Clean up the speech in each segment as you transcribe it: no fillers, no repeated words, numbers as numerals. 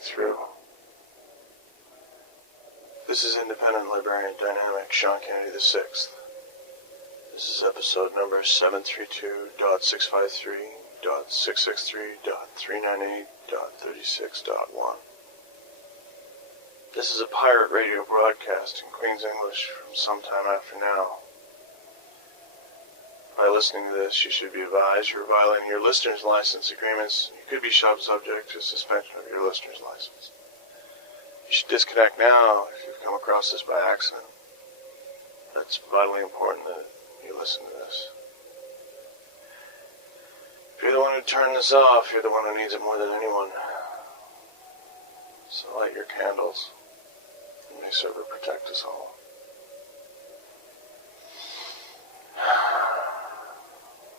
through. This is Independent Librarian Dynamic Sean Kennedy VI. This is episode number 732.653.663.398.36.1. This is a pirate radio broadcast in Queen's English from sometime after now. By listening to this, you should be advised you're violating your listener's license agreements. You could be subject to suspension of your listener's license. You should disconnect now if you've come across this by accident. It's vitally important that you listen to this. If you're the one who turned this off, you're the one who needs it more than anyone. So light your candles, and may serve to protect us all.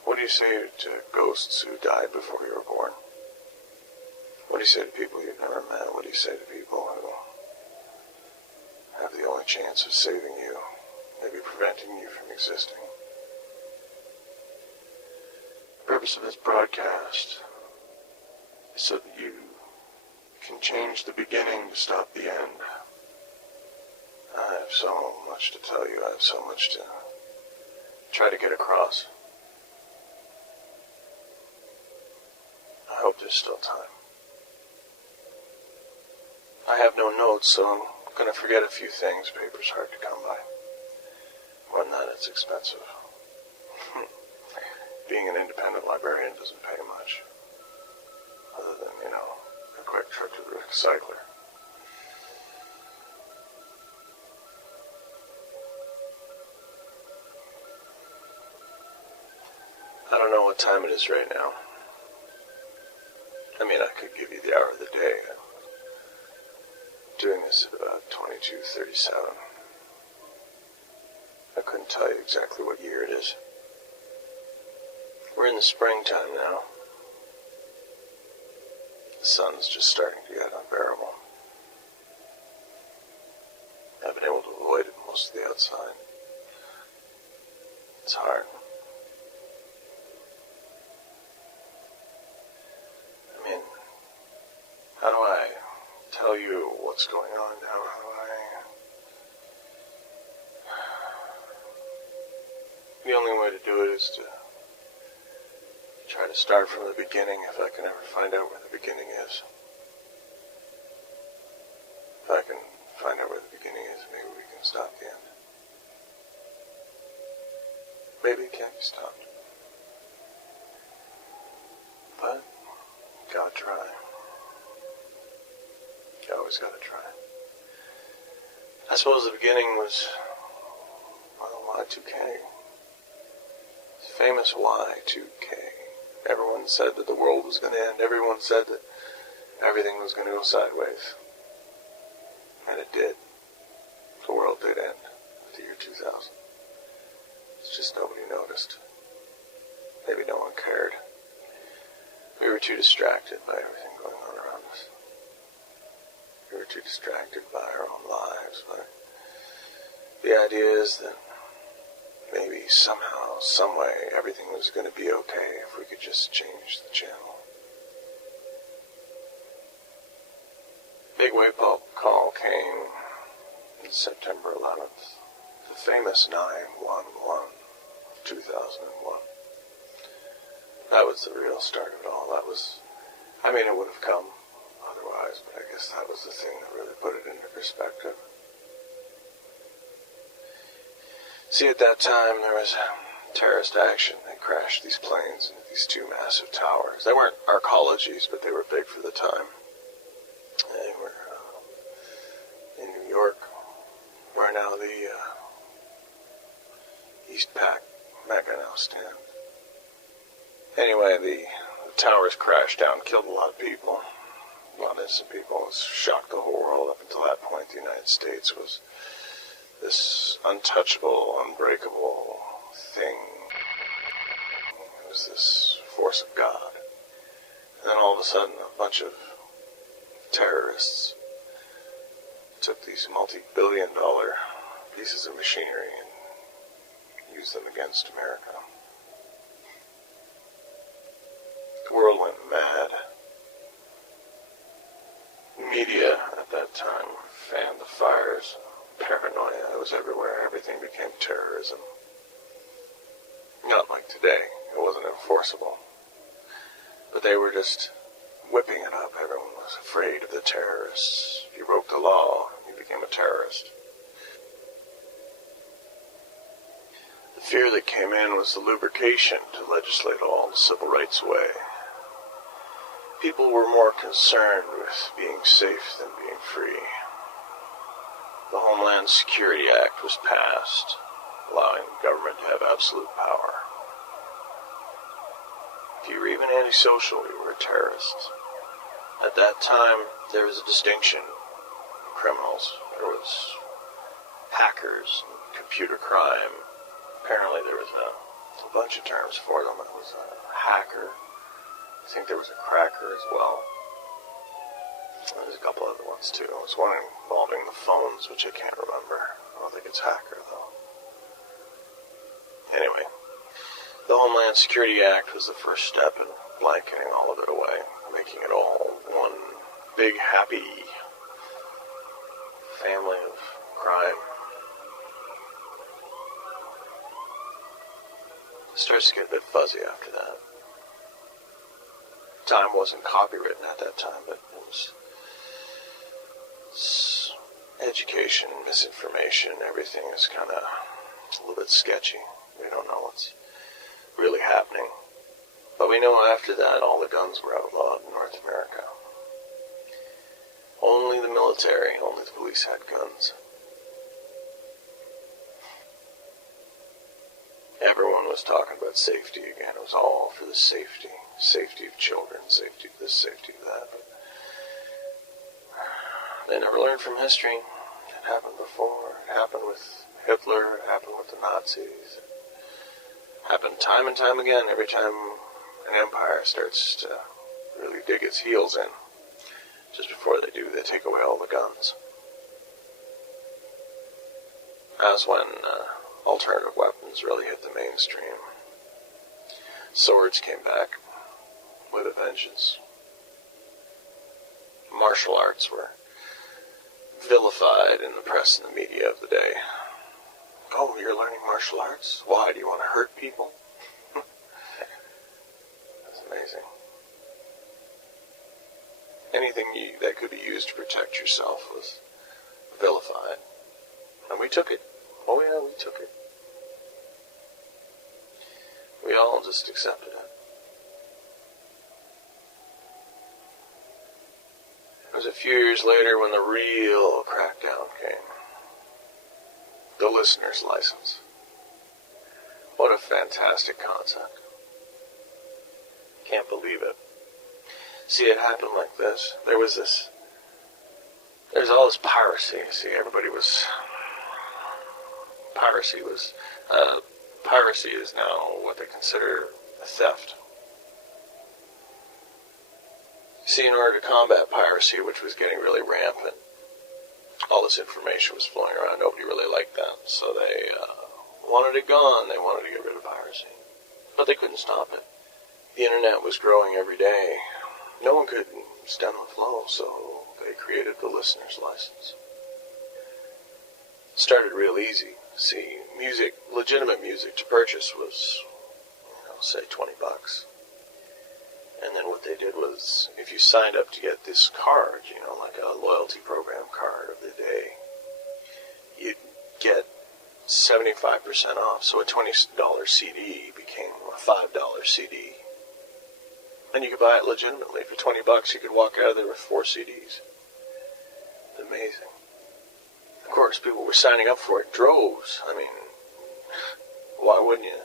What do you say to ghosts who died before you were born? What do you say to people you've never met? What do you say to people who have the only chance of saving you, maybe preventing you from existing? The purpose of this broadcast is so that you can change the beginning to stop the end. I have so much to tell you. I have so much to try to get across. I hope there's still time. I have no notes, so I'm going to forget a few things. Paper's hard to come by. More than that, it's expensive. Being an independent librarian doesn't pay much. Other than, a quick trip to the recycler. I don't know what time it is right now. I could give you the hour of the day. I'm doing this at about 22:37. I couldn't tell you exactly what year it is. We're in the springtime now. The sun's just starting to get unbearable. I've been able to avoid it most of the outside. It's hard. How do I tell you what's going on now? How do The only way to do it is to try to start from the beginning, if I can ever find out where the beginning is. If I can find out where the beginning is, maybe we can stop the end. Maybe it can't be stopped. But, gotta try. You always gotta try. I suppose the beginning was, Y2K. It's famous Y2K. Everyone said that the world was going to end. Everyone said that everything was going to go sideways. And it did. The world did end with the year 2000. It's just nobody noticed. Maybe no one cared. We were too distracted by everything going on around us. We were too distracted by our own lives. But the idea is that maybe somehow, some way, everything was going to be okay if we could just change the channel. Big wake-up call came on September 11th. The famous 911 of 2001. That was the real start of it all. That was, it would have come otherwise, but I guess that was the thing that really put it into perspective. See, at that time, there was terrorist action. They crashed these planes into these two massive towers. They weren't arcologies, but they were big for the time. They were in New York, where now the East Pac Mecca now stand. Anyway, the towers crashed down, killed a lot of people, a lot of innocent people. It shocked the whole world. Up until that point, the United States was this untouchable, unbreakable thing. It was this force of God. And then all of a sudden, a bunch of terrorists took these multi-billion-dollar pieces of machinery and used them against America. The world went mad. that time fanned the fires. Paranoia, it was everywhere. Everything became terrorism. Not like today. It wasn't enforceable. But they were just whipping it up. Everyone was afraid of the terrorists. If you broke the law, you became a terrorist. The fear that came in was the lubrication to legislate all the civil rights away. People were more concerned with being safe than being free. The Homeland Security Act was passed, allowing the government to have absolute power. If you were even antisocial, you were a terrorist. At that time, there was a distinction in criminals. There was hackers, and computer crime. Apparently there was a bunch of terms for them. It was a hacker. I think there was a cracker as well. There's a couple other ones too. There was one involving the phones, which I can't remember. I don't think it's hacker though. Anyway, the Homeland Security Act was the first step in blanketing all of it away, making it all one big happy family of crime. It starts to get a bit fuzzy after that. Time wasn't copywritten at that time, but it was education, misinformation, everything is kind of a little bit sketchy. We don't know what's really happening. But we know after that all the guns were outlawed in North America. Only the military, only the police had guns. Everyone was talking about safety again. It was all for the safety. Safety of children, safety of this, safety of that. But they never learned from history. It happened before. It happened with Hitler. It happened with the Nazis. It happened time and time again. Every time an empire starts to really dig its heels in, just before they do, they take away all the guns. That's when alternative weapons really hit the mainstream. Swords came back with a vengeance. Martial arts were vilified in the press and the media of the day. Oh, you're learning martial arts? Why? Do you want to hurt people? That's amazing. Anything that could be used to protect yourself was vilified. And we took it. Oh yeah, we took it. We all just accepted it. It was a few years later when the real crackdown came. The listener's license. What a fantastic concept. Can't believe it. See, it happened like this. There's all this piracy. See, piracy is now what they consider a theft. See, in order to combat piracy, which was getting really rampant, all this information was flowing around. Nobody really liked that. So they wanted it gone. They wanted to get rid of piracy. But they couldn't stop it. The internet was growing every day. No one could stem the flow, so they created the listener's license. It started real easy. See, music, legitimate music to purchase was, say $20. And then what they did was, if you signed up to get this card, like a loyalty program card of the day, you'd get 75% off. So a $20 CD became a $5 CD. And you could buy it legitimately. For $20, you could walk out of there with 4 CDs. It's amazing. Of course, people were signing up for it droves. I mean, why wouldn't you?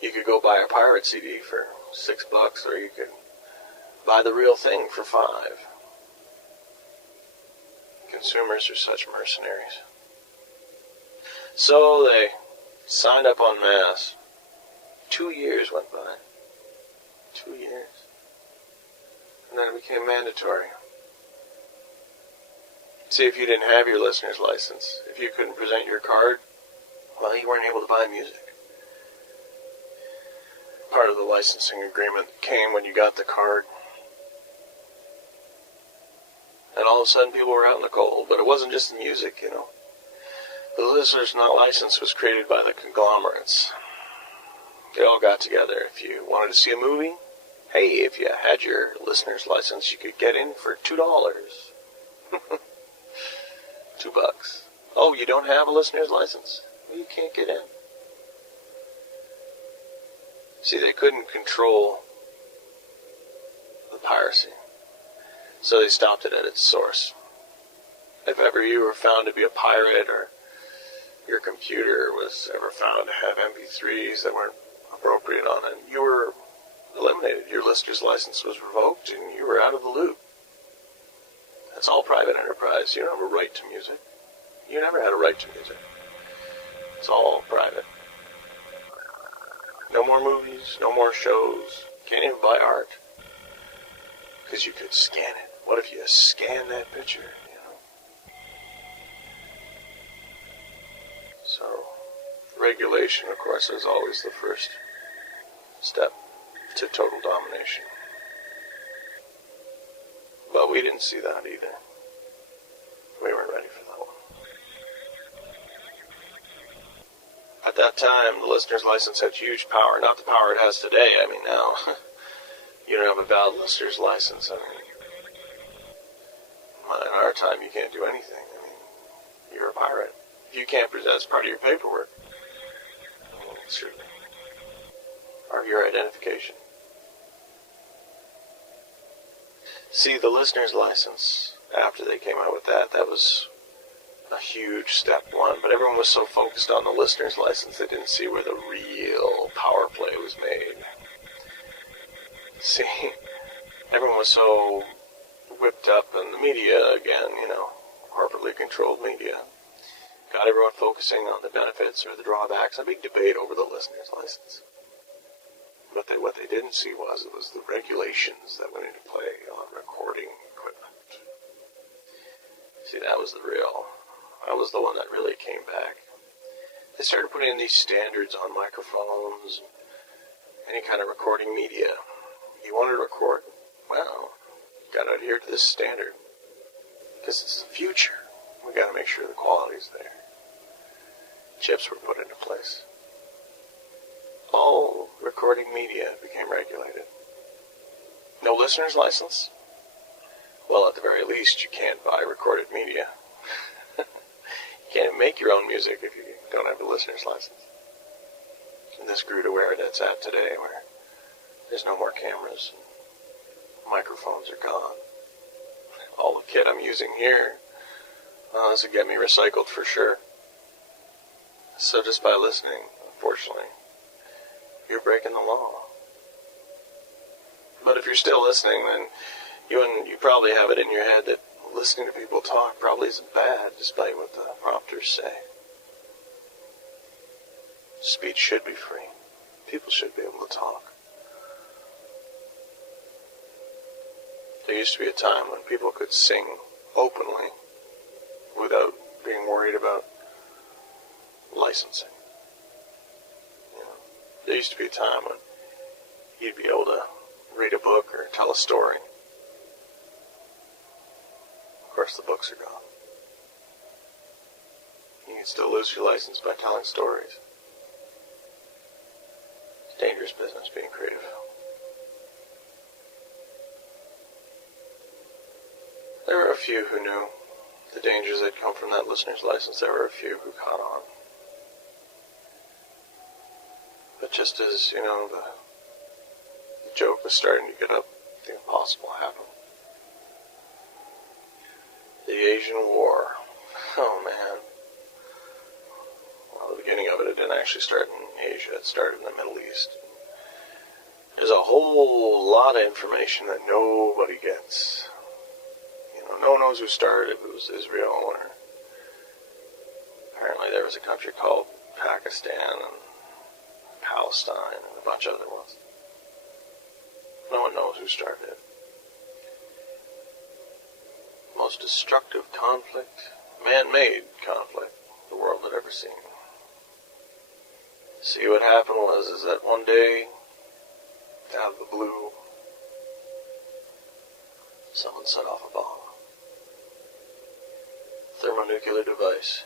You could go buy a pirate CD for $6, or you could buy the real thing for $5. Consumers are such mercenaries. So they signed up en masse. 2 years went by. 2 years. And then it became mandatory. See, if you didn't have your listener's license, if you couldn't present your card, well, you weren't able to buy music. Part of the licensing agreement came when you got the card. And then all of a sudden people were out in the cold. But it wasn't just the music, you know. The listeners not licensed was created by the conglomerates. They all got together. If you wanted to see a movie, hey, if you had your listener's license, you could get in for $2. $2. Oh, you don't have a listener's license? Well, you can't get in. See, they couldn't control the piracy, so they stopped it at its source. If ever you were found to be a pirate, or your computer was ever found to have MP3s that weren't appropriate on it, you were eliminated. Your listener's license was revoked, and you were out of the loop. That's all private enterprise. You don't have a right to music. You never had a right to music. It's all private. No more movies, no more shows. Can't even buy art. Because you could scan it. What if you scan that picture, you know? So, regulation, of course, is always the first step to total domination. But we didn't see that either. We weren't ready for that one. At that time, the listener's license had huge power. Not the power it has today. I mean, now, you don't have a valid listener's license. I mean, in our time, you can't do anything. I mean, you're a pirate. If you can't present, that's part of your paperwork. I mean, sure. Or your identification. See, the listener's license, after they came out with that, that was a huge step one. But everyone was so focused on the listener's license, they didn't see where the real power play was made. See, everyone was so whipped up in the media again, you know, corporately controlled media. Got everyone focusing on the benefits or the drawbacks. A big debate over the listener's license. But what they didn't see was the regulations that went into play on recording equipment. See, that was the one that really came back. They started putting in these standards on microphones, any kind of recording media. You want to record? Well, you got to adhere to this standard. Because it's the future. We got to make sure the quality's there. Chips were put into place. All recording media became regulated. No listener's license? Well, at the very least, you can't buy recorded media. You can't make your own music if you don't have a listener's license. And this grew to where it's at today, where there's no more cameras. Microphones are gone. All the kit I'm using here, this will get me recycled for sure. So just by listening, unfortunately, you're breaking the law. But if you're still listening, then you probably have it in your head that listening to people talk probably isn't bad, despite what the prompters say. Speech should be free. People should be able to talk. There used to be a time when people could sing openly without being worried about licensing. You know, there used to be a time when you'd be able to read a book or tell a story. Of course, the books are gone. You can still lose your license by telling stories. It's dangerous business being creative. There were a few who knew the dangers that come from that listener's license. There were a few who caught on. But just as, you know, the joke was starting to get up, the impossible happened. The Asian War. Oh, man. Well, the beginning of it didn't actually start in Asia. It started in the Middle East. There's a whole lot of information that nobody gets. You know, no one knows who started it. It was Israel, or apparently there was a country called Pakistan and Palestine and a bunch of other ones. No one knows who started it. Most destructive conflict, man-made conflict the world had ever seen. See, what happened is that one day, out of the blue, someone set off a bomb. thermonuclear device.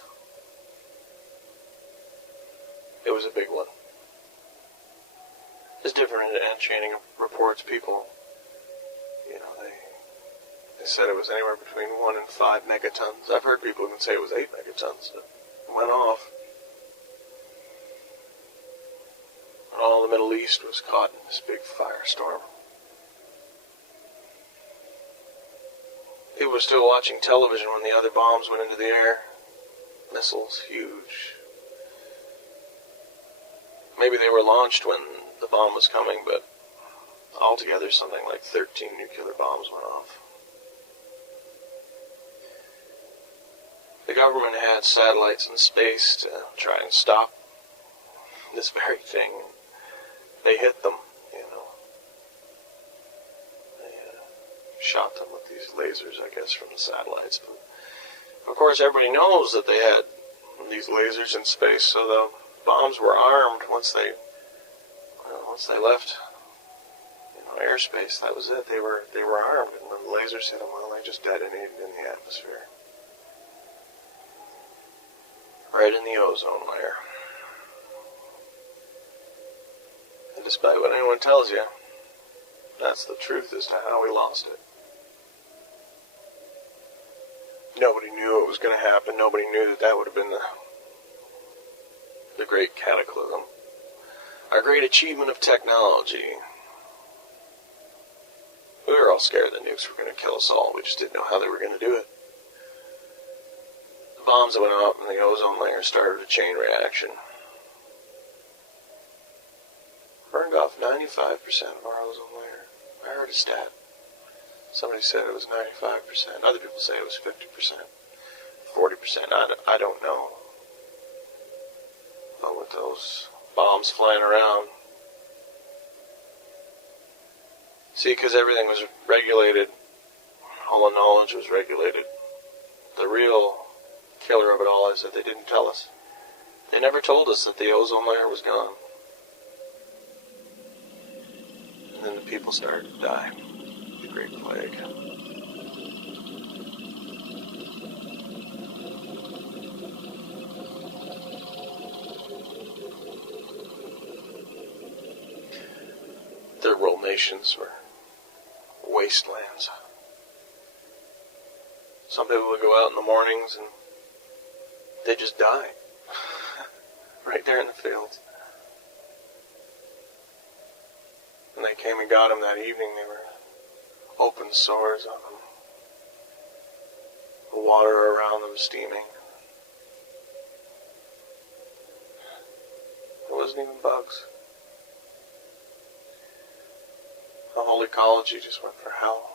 It was a big one. There's different end-chaining reports. People, they said it was anywhere between 1 and 5 megatons. I've heard people even say it was 8 megatons. It went off. And all the Middle East was caught in this big firestorm. People were still watching television when the other bombs went into the air. Missiles, huge. Maybe they were launched when the bomb was coming, but altogether something like 13 nuclear bombs went off. The government had satellites in space to try and stop this very thing. They hit them, They shot them with these lasers, I guess, from the satellites. But of course, everybody knows that they had these lasers in space, so the bombs were armed once they left airspace. That was it. They were armed, and when the lasers hit them, well, they just detonated in the atmosphere. Right in the ozone layer. And despite what anyone tells you, that's the truth as to how we lost it. Nobody knew it was going to happen. Nobody knew that would have been the great cataclysm. Our great achievement of technology. We were all scared the nukes were going to kill us all. We just didn't know how they were going to do it. The bombs that went up and the ozone layer started a chain reaction. Burned off 95% of our ozone layer. I heard a stat. Somebody said it was 95%. Other people say it was 50%. 40%. I don't know. But with those bombs flying around. See, because everything was regulated. All the knowledge was regulated. The real killer of it all is that they didn't tell us. They never told us that the ozone layer was gone. And then the people started to die. The Great Plague. Third world nations were wastelands. Some people would go out in the mornings and they just die. Right there in the fields. When they came and got them that evening, they were open sores on them. The water around them steaming. It wasn't even bugs. The whole ecology just went for hell.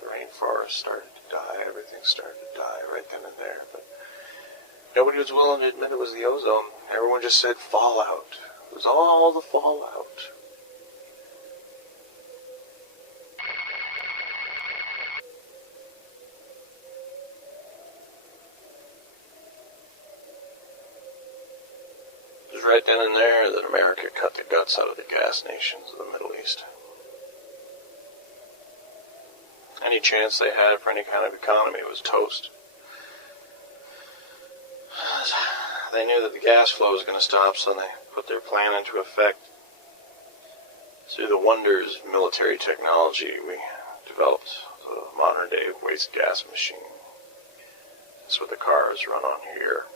The rainforest started to die. Everything started to die right then and there. But nobody was willing to admit it was the ozone. Everyone just said fallout. It was all the fallout. It was right then and there that America cut the guts out of the gas nations of the Middle East. Any chance they had for any kind of economy was toast. They knew that the gas flow was going to stop, so they put their plan into effect. Through the wonders of military technology, we developed the modern-day waste gas machine. That's what the cars run on here.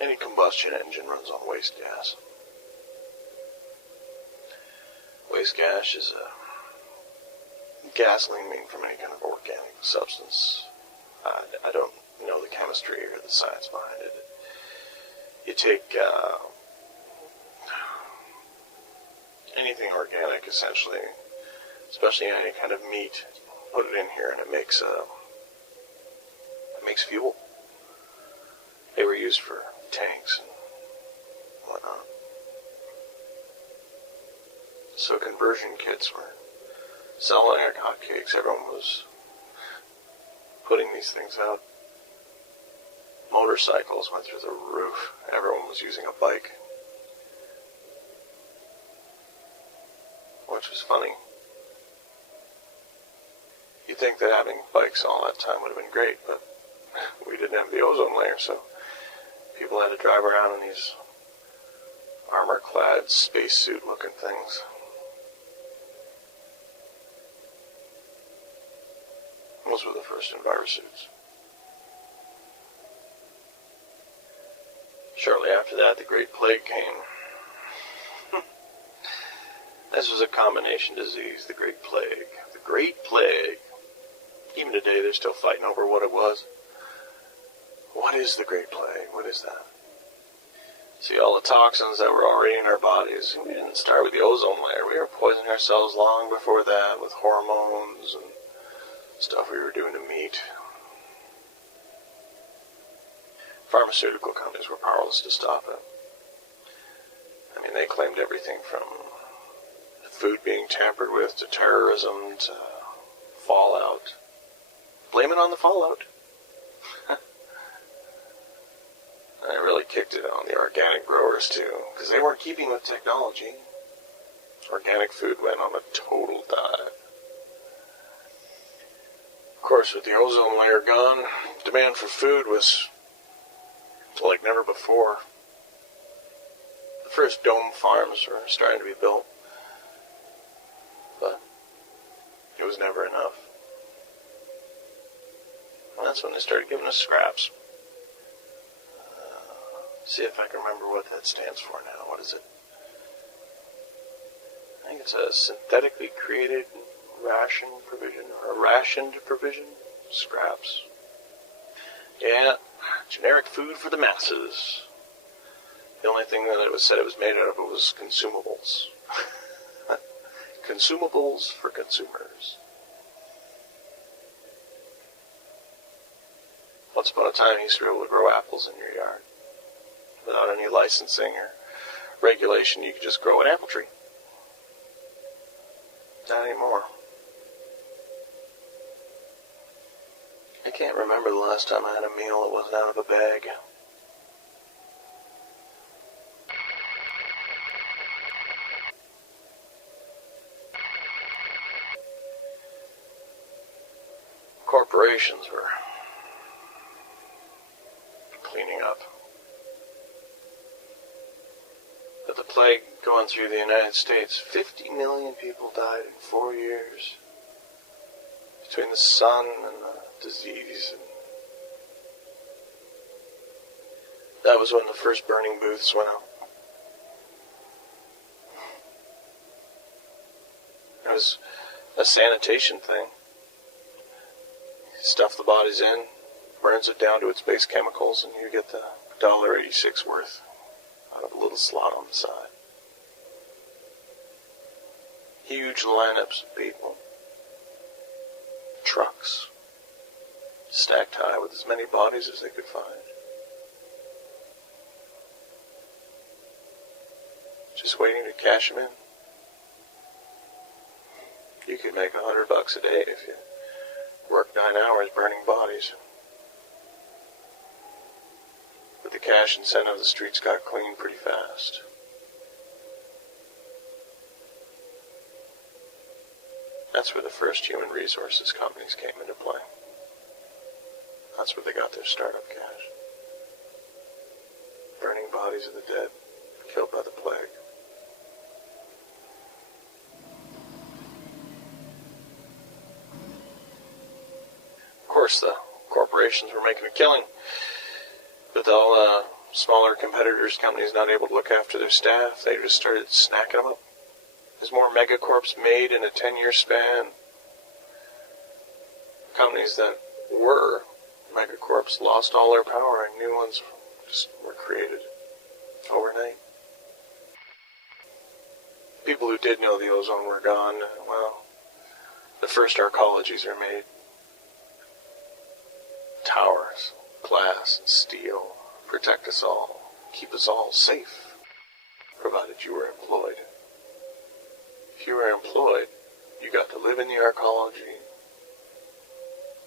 Any combustion engine runs on waste gas. Waste gas is gasoline made from any kind of organic substance. I don't know the chemistry or the science behind it. You take anything organic, essentially, especially any kind of meat, put it in here, and it makes fuel. They were used for tanks and whatnot. So conversion kits were selling like hotcakes. Everyone was putting these things out. Motorcycles went through the roof. Everyone was using a bike. Which was funny. You'd think that having bikes all that time would have been great, but we didn't have the ozone layer, so people had to drive around in these armor-clad, spacesuit-looking things. Those were the first envirosuits. Shortly after that, the Great Plague came. This was a combination disease, the Great Plague. The Great Plague. Even today, they're still fighting over what it was. What is the Great Plague? What is that? See, all the toxins that were already in our bodies, we didn't start with the ozone layer. We were poisoning ourselves long before that with hormones and stuff we were doing to meat. Pharmaceutical companies were powerless to stop it. I mean, they claimed everything from food being tampered with to terrorism to fallout. Blame it on the fallout. And it really kicked it on the organic growers too, because they weren't keeping with technology. Organic food went on a total dive. Of course, with the ozone layer gone, demand for food was like never before. The first dome farms were starting to be built, but it was never enough. And that's when they started giving us scraps. See if I can remember what that stands for now. What is it? I think it's a synthetically created ration provision, or a rationed provision. Scraps. Yeah, generic food for the masses. The only thing that it was said it was made out of was consumables. Consumables for consumers. Once upon a time, you used to be able to grow apples in your yard. Without any licensing or regulation, you could just grow an apple tree. Not anymore. I can't remember the last time I had a meal that wasn't out of a bag. Corporations were cleaning up. But the plague going through the United States, 50 million people died in 4 years. Between the sun and the disease. And that was when the first burning booths went out. It was a sanitation thing. Stuff the bodies in, burns it down to its base chemicals, and you get the $1.86 worth out of a little slot on the side. Huge lineups of people. Trucks. Stacked high with as many bodies as they could find. Just waiting to cash them in. You could make $100 a day if you worked 9 hours burning bodies. With the cash incentive, the streets got clean pretty fast. That's where the first human resources companies came into play. That's where they got their startup cash. Burning bodies of the dead, killed by the plague. Of course, the corporations were making a killing. With all smaller competitors, companies not able to look after their staff, they just started snacking them up. There's more megacorps made in a 10-year span. Companies that were megacorps lost all their power and new ones just were created overnight. People who did know the ozone were gone. Well, the first arcologies are made. Towers, glass and steel, protect us all, keep us all safe, provided you were employed. If you were employed, you got to live in the arcology.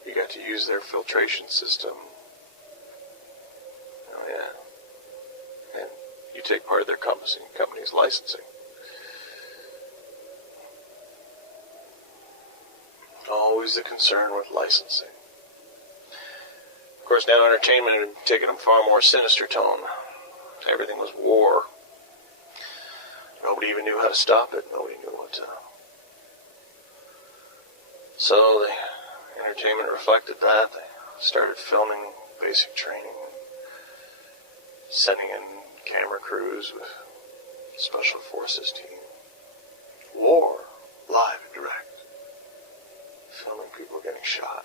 You got to use their filtration system. Oh yeah. And you take part of their company's licensing. Oh, always the concern with licensing. Of course, now entertainment had taken a far more sinister tone. Everything was war. Nobody even knew how to stop it. Nobody knew what to... So the entertainment reflected that. They started filming basic training, sending in camera crews with special forces team. War, live and direct. Filming people getting shot.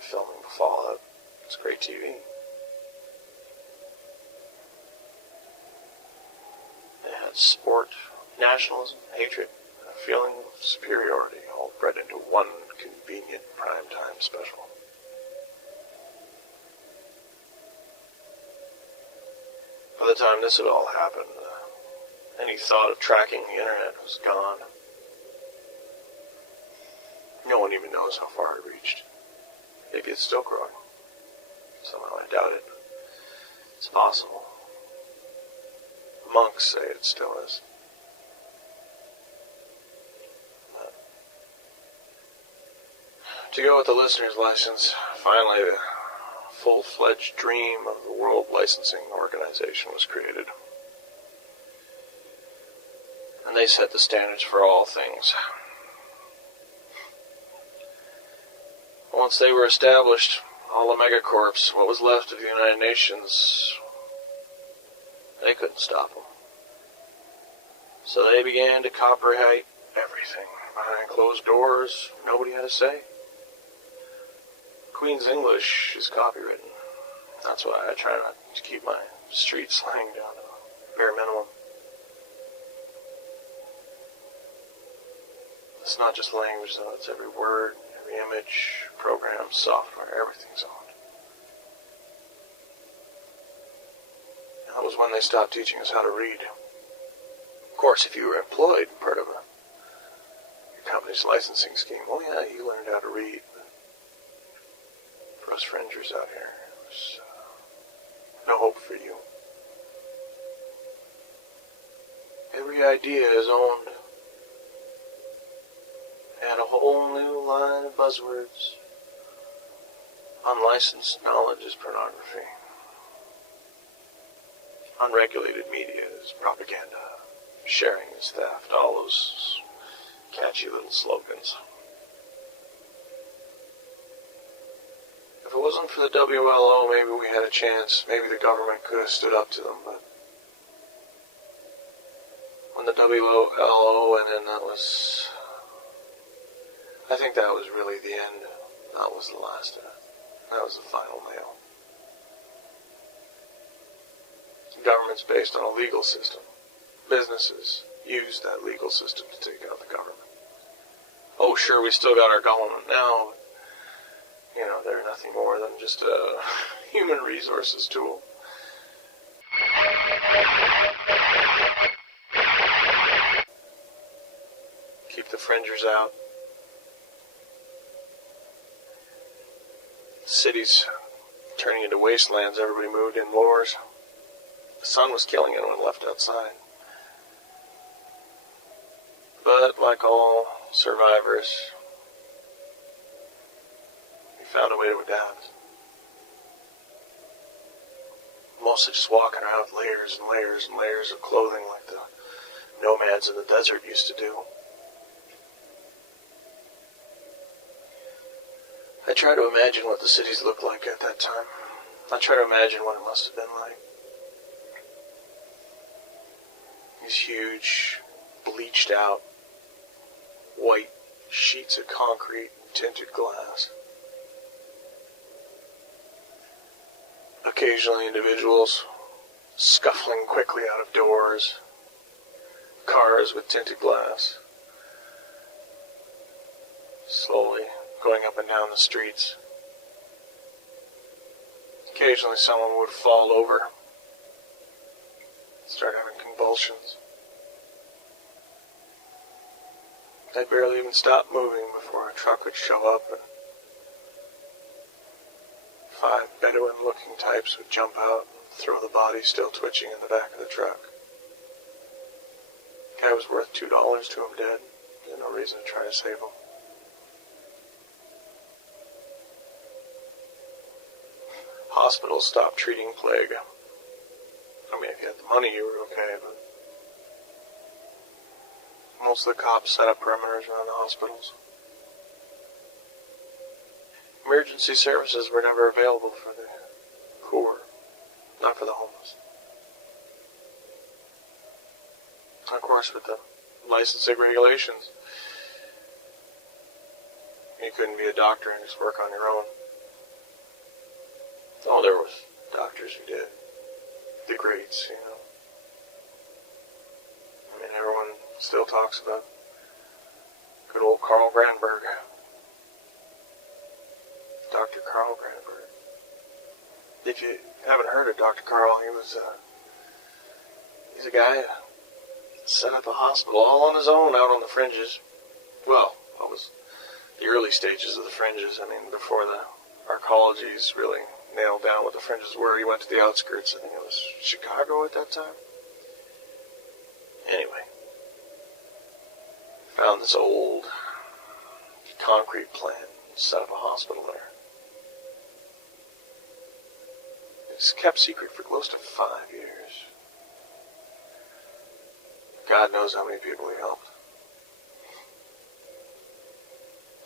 Filming the fallout. It's great TV. They had sport, nationalism, hatred, and a feeling of superiority, all bred into one convenient primetime special. By the time this had all happened, any thought of tracking the internet was gone. No one even knows how far it reached. Maybe it's still growing. Somehow I doubt it. It's possible. Monks say it still is. But to go with the listener's license, finally the full-fledged dream of the World Licensing Organization was created. And they set the standards for all things. Once they were established, all the megacorps, what was left of the United Nations, they couldn't stop them. So they began to copyright everything. Behind closed doors, nobody had a say. Queen's English is copywritten. That's why I try not to keep my street slang down to a bare minimum. It's not just language, though. It's every word, every image, program, software, everything's owned. And that was when they stopped teaching us how to read. Of course, if you were employed, part of your company's licensing scheme, oh yeah, you learned how to read. But for us fringers out here, there's no hope for you. Every idea is owned. Add a whole new line of buzzwords. Unlicensed knowledge is pornography. Unregulated media is propaganda. Sharing is theft. All those catchy little slogans. If it wasn't for the WLO, maybe we had a chance. Maybe the government could have stood up to them, but when the WLO went in, I think that was really the end. That was the last of it. That was the final nail. The government's based on a legal system. Businesses use that legal system to take out the government. Oh, sure, we still got our government now. You know, they're nothing more than just a human resources tool. Keep the fringers out. Cities turning into wastelands, everybody moved indoors. The sun was killing anyone left outside. But like all survivors, we found a way to adapt. Mostly just walking around with layers and layers and layers of clothing like the nomads in the desert used to do. I try to imagine what the cities looked like at that time. I try to imagine what it must have been like. These huge, bleached out, white sheets of concrete and tinted glass. Occasionally individuals scuffling quickly out of doors. Cars with tinted glass. Slowly going up and down the streets. Occasionally someone would fall over, start having convulsions. They'd barely even stop moving before a truck would show up and 5 Bedouin-looking types would jump out and throw the body still twitching in the back of the truck. The guy was worth $2 to him dead. There's no reason to try to save him. hospitals stopped treating plague. I mean, if you had the money, you were okay, but most of the cops set up perimeters around the hospitals. Emergency services were never available for the poor, not for the homeless. Of course, with the licensing regulations, you couldn't be a doctor and just work on your own. Oh, there was doctors who did. The greats, you know. I mean, everyone still talks about good old Carl Granberg. Dr. Carl Granberg. If you haven't heard of Dr. Carl, he's a guy who set up a hospital all on his own out on the fringes. Well, that was the early stages of the fringes. I mean, before our colleges really nailed down what the fringes were. He went to the outskirts. I think it was Chicago at that time. Anyway, found this old concrete plant and set up a hospital there. It's kept secret for close to 5 years. God knows how many people he helped.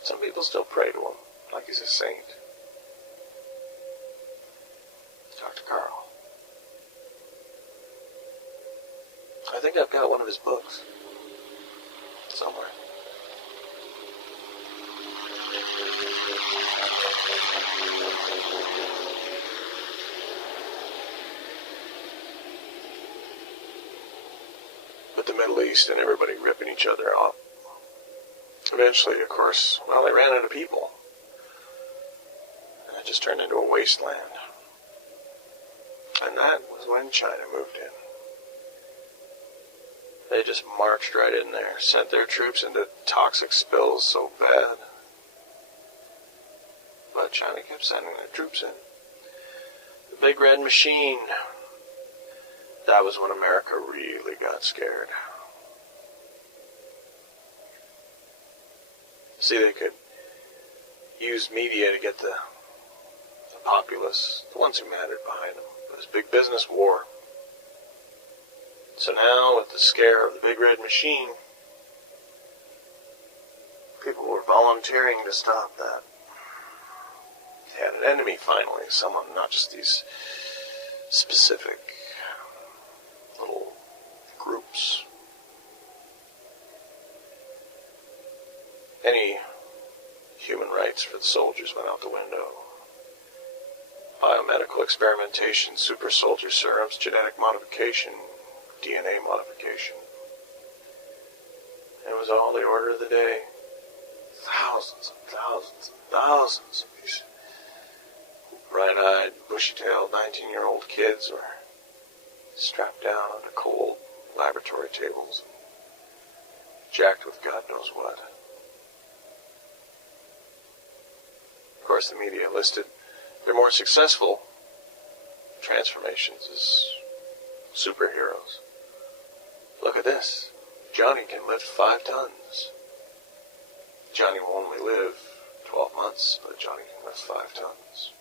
Some people still pray to him, like he's a saint. Dr. Carl. I think I've got one of his books somewhere. But the Middle East and everybody ripping each other off. Eventually, of course, well, they ran out of people. And it just turned into a wasteland. And that was when China moved in. They just marched right in there, sent their troops into toxic spills so bad. But China kept sending their troops in. The Big Red Machine. That was when America really got scared. See, they could use media to get the populace, the ones who mattered, behind them. It was big business war. So now, with the scare of the Big Red Machine, people were volunteering to stop that. They had an enemy, finally, someone, not just these specific little groups. Any human rights for the soldiers went out the window. Biomedical experimentation, super soldier serums, genetic modification, DNA modification. It was all the order of the day. Thousands and thousands and thousands of these bright-eyed, bushy-tailed 19-year-old kids were strapped down onto cold laboratory tables and jacked with God knows what. Of course, the media listed their more successful transformations as superheroes. Look at this. Johnny can lift 5 tons. Johnny will only live 12 months, but Johnny can lift 5 tons.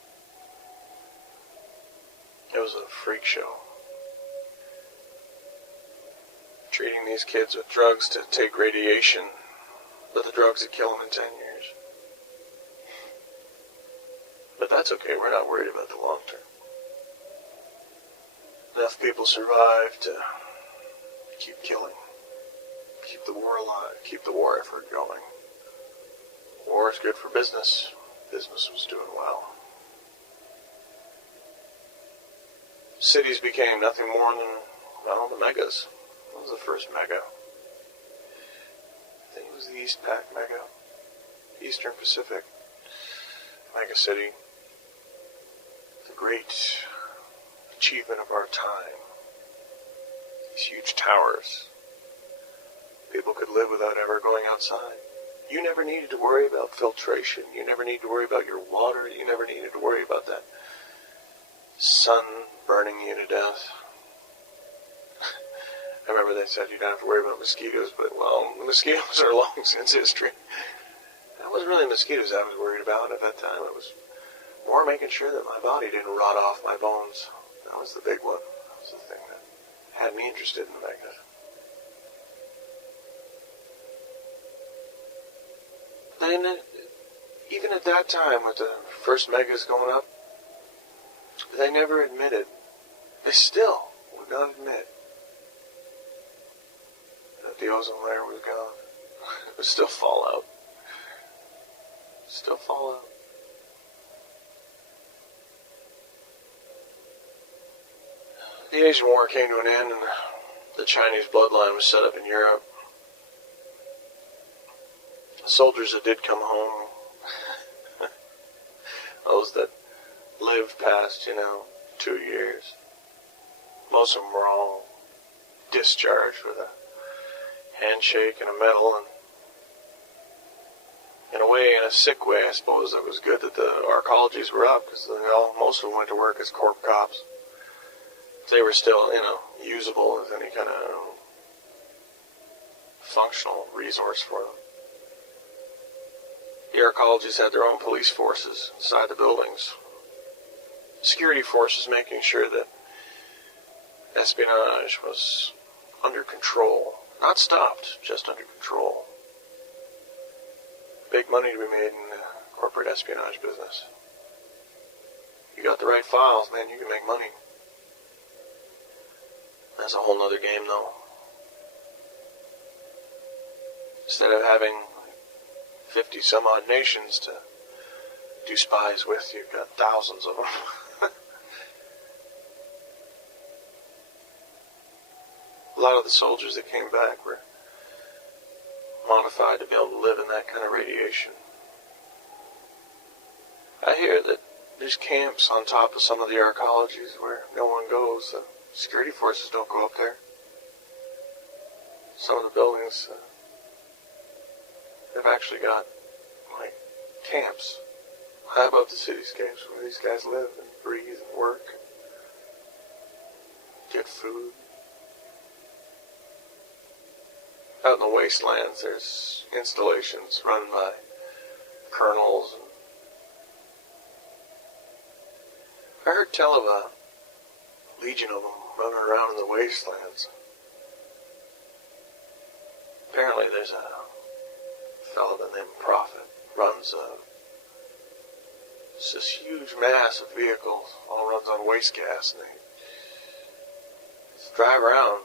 It was a freak show. Treating these kids with drugs to take radiation, but the drugs would kill them in 10 years. But that's okay, we're not worried about the long term. Enough people survive to keep killing, keep the war alive, keep the war effort going. War is good for business. Business was doing well. Cities became nothing more than, well, the megas. What was the first mega? I think it was the East Pac mega. Eastern Pacific mega city. The great achievement of our time. These huge towers. People could live without ever going outside. You never needed to worry about filtration. You never needed to worry about your water. You never needed to worry about that sun burning you to death. I remember they said you don't have to worry about mosquitoes, but, well, the mosquitoes are long since history. That wasn't really mosquitoes I was worried about at that time. It was more making sure that my body didn't rot off my bones. That was the big one. That was the thing that had me interested in the magnet. Then, even at that time, with the first megas going up, they never admitted, they still would not admit that the ozone layer was gone. It was still fallout. Still fallout. The Asian War came to an end, and the Chinese bloodline was set up in Europe. The soldiers that did come home, those that lived past, 2 years, most of them were all discharged with a handshake and a medal, and in a way, in a sick way, I suppose it was good that the arcologies were up, because most of them went to work as corp cops. They were still, usable as any kind of functional resource for them. The arcologists had their own police forces inside the buildings. Security forces making sure that espionage was under control. Not stopped, just under control. Big money to be made in the corporate espionage business. You got the right files, man, you can make money. That's a whole nother game, though. Instead of having 50 some odd nations to do spies with, you've got thousands of them. A lot of the soldiers that came back were modified to be able to live in that kind of radiation. I hear that there's camps on top of some of the arcologies where no one goes. The security forces don't go up there. Some of the buildings, they've actually got, camps high above the cityscapes where these guys live and breathe and work, get food. Out in the wastelands, there's installations run by colonels. I heard tell of a legion of them running around in the wastelands. Apparently there's a fellow by the name of Prophet runs this huge mass of vehicles, all runs on waste gas, and they just drive around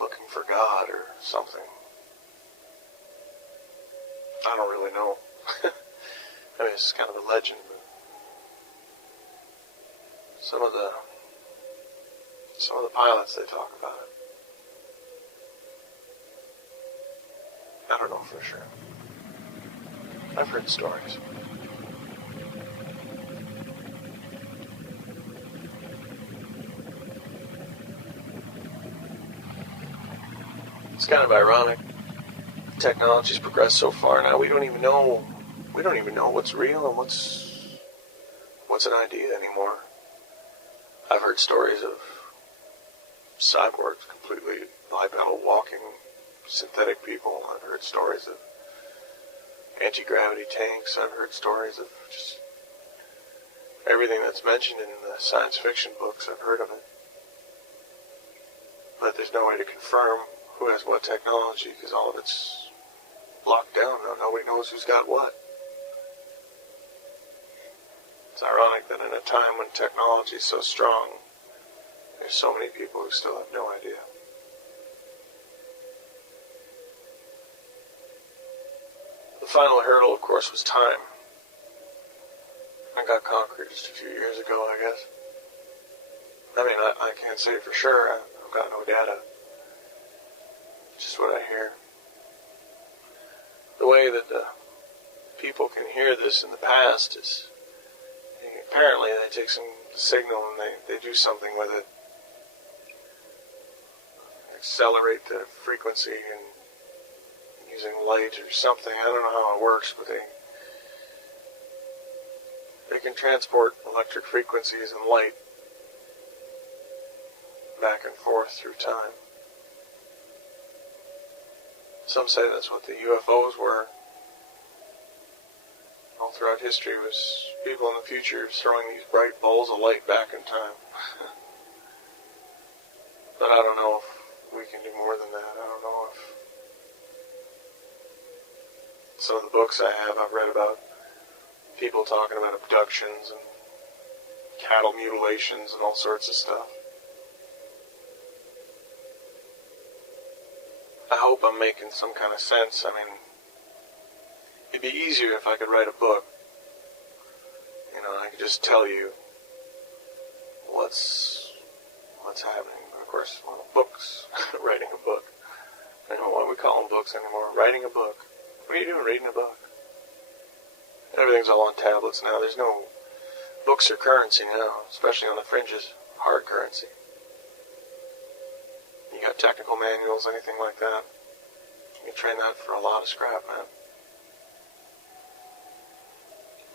looking for God or something. I don't really know. I mean, it's kind of a legend. But some of the pilots, they talk about it. I don't know for sure. I've heard stories. It's kind of ironic. Technology's progressed so far now. We don't even know what's real and what's an idea anymore. I've heard stories of cyborgs completely bipedal walking synthetic people. I've heard stories of anti-gravity tanks. I've heard stories of just everything that's mentioned in the science fiction books. I've heard of it. But there's no way to confirm who has what technology, because all of it's locked down now. Nobody knows who's got what. It's ironic that in a time when technology is so strong, there's so many people who still have no idea. The final hurdle, of course, was time. I got conquered just a few years ago, I guess. I mean, I can't say for sure. I've got no data. Just what I hear. The way that the people can hear this in the past is, apparently they take some signal and they do something with it. Accelerate the frequency and using light or something. I don't know how it works, but they can transport electric frequencies and light back and forth through time. Some say that's what the UFOs were. I don't throughout history was people in the future throwing these bright balls of light back in time. But I don't know if we can do more than that. I don't know if some of the books I've read about people talking about abductions and cattle mutilations and all sorts of stuff. I hope I'm making some kind of sense. I mean, it'd be easier if I could write a book. You know, I could just tell you what's happening. Of course, well, books, writing a book. I don't know why we call them books anymore. Writing a book. What are you doing reading a book? Everything's all on tablets now. There's no books or currency now, especially on the fringes. Hard currency. You got technical manuals, anything like that. You can train that for a lot of scrap, man.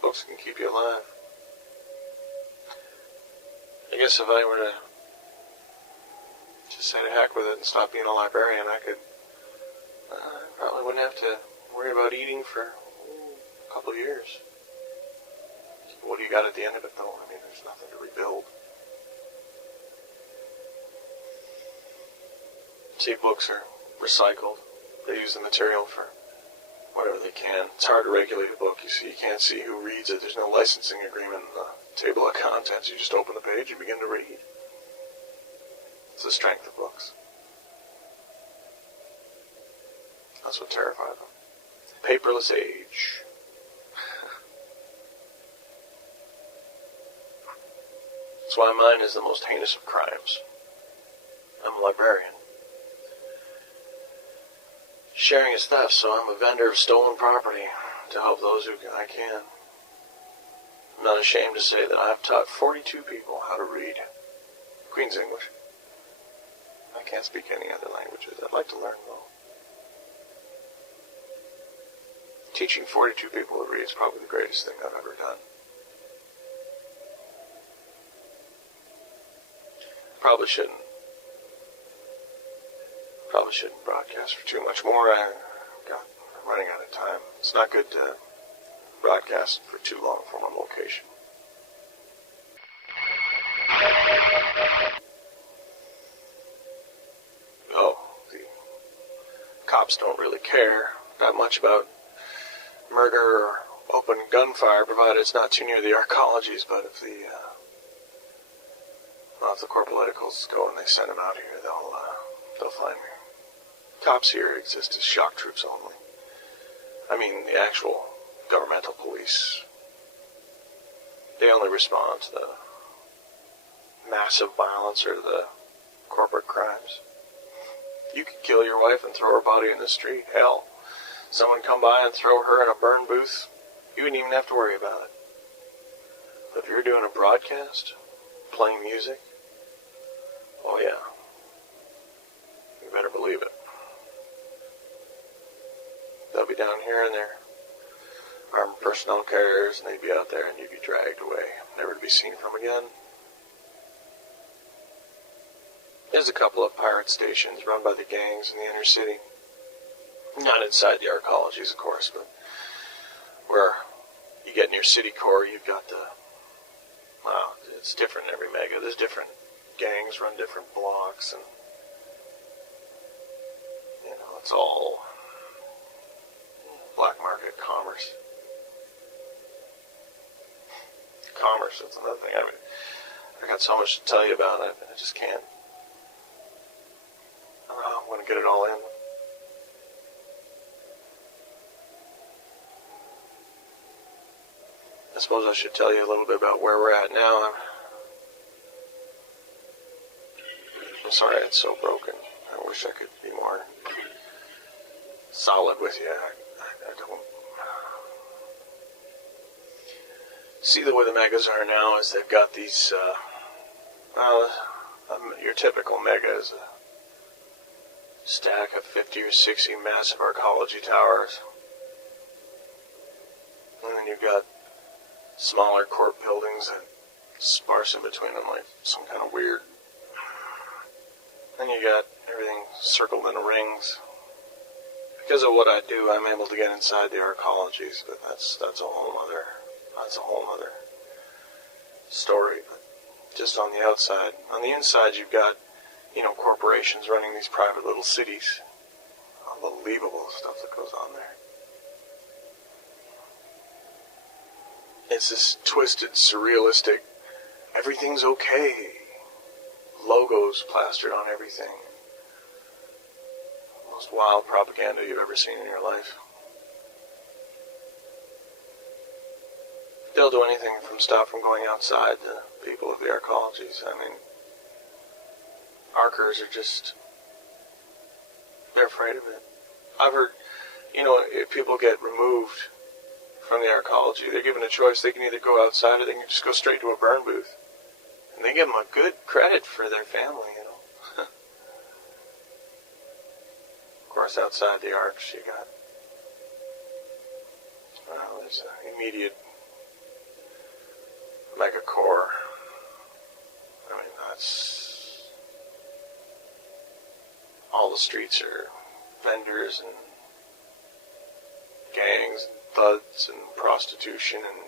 Books can keep you alive. I guess if I were to just say to heck with it and stop being a librarian, I could probably wouldn't have to worry about eating for a couple of years. What do you got at the end of it, though? I mean, there's nothing to rebuild. See, books are recycled. They use the material for whatever they can. It's hard to regulate a book. You see, you can't see who reads it. There's no licensing agreement in the table of contents. You just open the page and begin to read. It's the strength of books. That's what terrified them. Paperless age. That's why mine is the most heinous of crimes. I'm a librarian. Sharing is theft, so I'm a vendor of stolen property to help those who I can. I'm not ashamed to say that I have taught 42 people how to read Queen's English. I can't speak any other languages. I'd like to learn though. Teaching 42 people to read is probably the greatest thing I've ever done. Probably shouldn't broadcast for too much more. I'm running out of time. It's not good to broadcast for too long from one location. Oh, the cops don't really care that much about murder or open gunfire, provided it's not too near the arcologies. But if the core politicals go and they send them out here, they'll find me. Cops here exist as shock troops only. I mean, the actual governmental police. They only respond to the massive violence or the corporate crimes. You could kill your wife and throw her body in the street. Hell, someone come by and throw her in a burn booth, you wouldn't even have to worry about it. But if you're doing a broadcast, playing music, oh yeah, you better believe it. They'll be down here in their armed personnel carriers, and they'd be out there, and you'd be dragged away, never to be seen from again. There's a couple of pirate stations run by the gangs in the inner city. Not inside the arcologies, of course, but where you get near city core, you've got it's different in every mega. There's different gangs run different blocks, and it's all black market commerce. Commerce, that's another thing. I got so much to tell you about it, I just can't. I don't know how I'm going to get it all in. I suppose I should tell you a little bit about where we're at now. I'm sorry it's so broken. I wish I could be more solid with you. I don't see the way the megas are now is they've got these your typical mega is a stack of 50 or 60 massive arcology towers, and then you've got smaller court buildings that sparse in between them like some kind of weird. Then you got everything circled into rings. Because of what I do, I'm able to get inside the arcologies, but that's a whole other story. But just on the outside, on the inside, you've got corporations running these private little cities. Unbelievable stuff that goes on there. It's this twisted, surrealistic, everything's okay. Logos plastered on everything. Most wild propaganda you've ever seen in your life. They'll do anything from stop from going outside the people of the arcologies. I mean, archers are just, they're afraid of it. I've heard, if people get removed from the arcology, they're given a choice. They can either go outside or they can just go straight to a burn booth. And they give them a good credit for their family, Of course, outside the arcs, you got, there's an immediate megacore. I mean, that's, all the streets are vendors and gangs and thuds and prostitution, and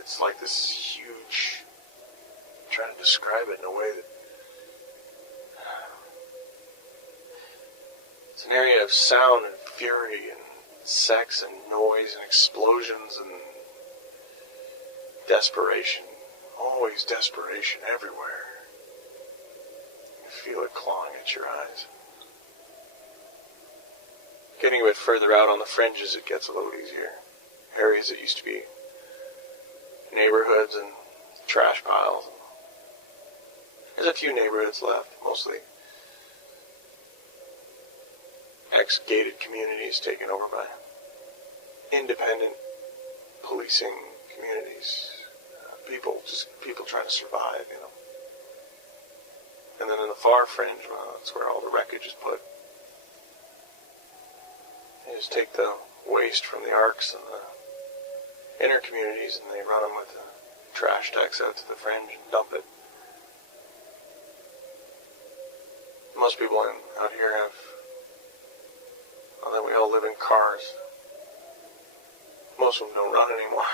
it's like this huge, I'm trying to describe it in a way that, it's an area of sound and fury and sex and noise and explosions and desperation. Always desperation everywhere. You feel it clawing at your eyes. Getting a bit further out on the fringes, it gets a little easier. Areas that used to be neighborhoods and trash piles. There's a few neighborhoods left, mostly ex-gated communities taken over by independent policing communities. People trying to survive, And then in the far fringe, that's where all the wreckage is put. They just take the waste from the arcs and the inner communities and they run them with the trash decks out to the fringe and dump it. Most people out here have, then we all live in cars. Most of them don't run anymore.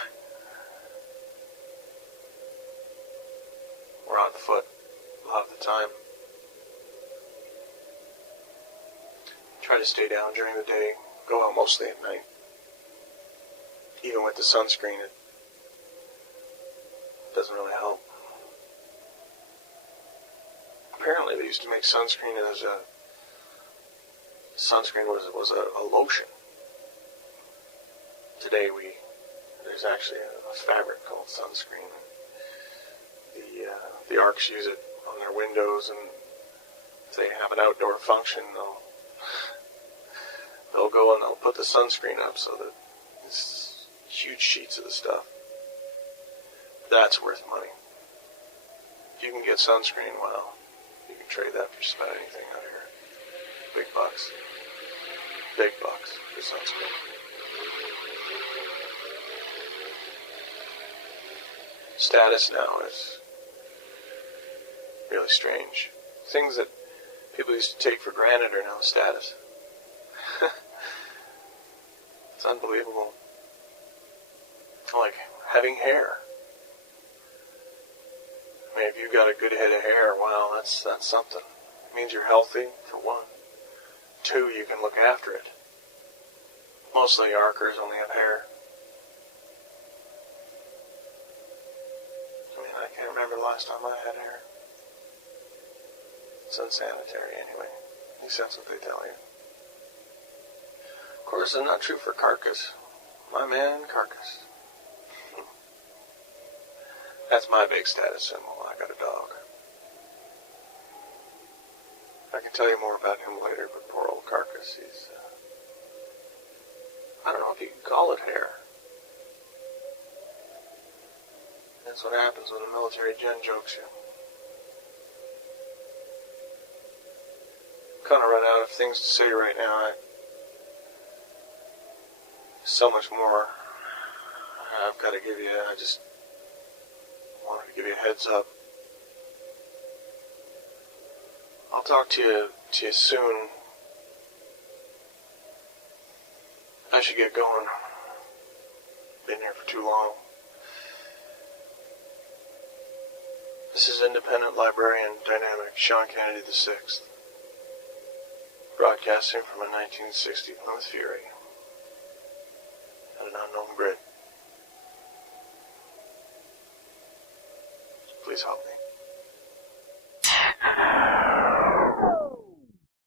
We're on foot a lot of the time. Try to stay down during the day. Go out mostly at night. Even with the sunscreen, it doesn't really help. Apparently they used to make sunscreen as sunscreen was a lotion. Today there's actually a fabric called sunscreen. The arcs use it on their windows, and if they have an outdoor function, they'll go and they'll put the sunscreen up so that it's huge sheets of the stuff. That's worth money. If you can get sunscreen, well, you can trade that for just about anything out here. Big bucks. Big bucks for sunscreen. Status now is really strange. Things that people used to take for granted are now status. It's unbelievable. Like having hair. I mean, if you've got a good head of hair, wow, that's something. It means you're healthy, for one. Two, you can look after it. Most of the archers only have hair. I mean, I can't remember the last time I had hair. It's unsanitary anyway. At least that's what they tell you. Of course, it's not true for Carcass. My man, Carcass. That's my big status symbol. I got a dog. I can tell you more about him later, but poor old Carcass, he's, I don't know if you can call it hair. That's what happens when a military gen jokes you. Kind of run out of things to say right now. So much more I've got to give you. I just wanted to give you a heads up. I'll talk to you soon. I should get going. Been here for too long. This is independent librarian, dynamic Sean Kennedy VI, broadcasting from a 1960 Plymouth Fury at an unknown grid. Please help me.